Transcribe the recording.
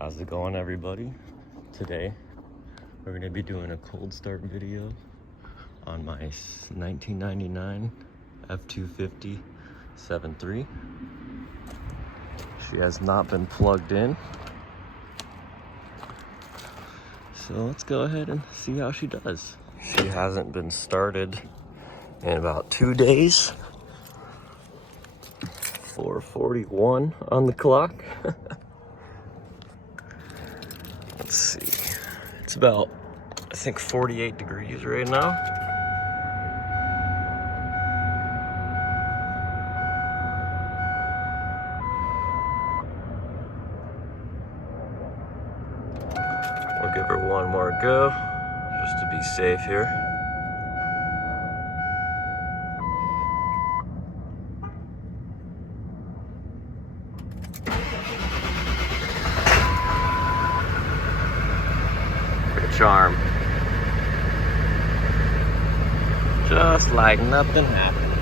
How's it going, everybody? Today we're going to be doing a cold start video on my 1999 F250 7.3. She has not been plugged in, so let's go ahead and see how she does. She hasn't been started in about 2 days. 4:41 on the clock. Let's see. It's about, I think, 48 degrees right now. We'll give her one more go, just to be safe here. Charm. Just like nothing happened.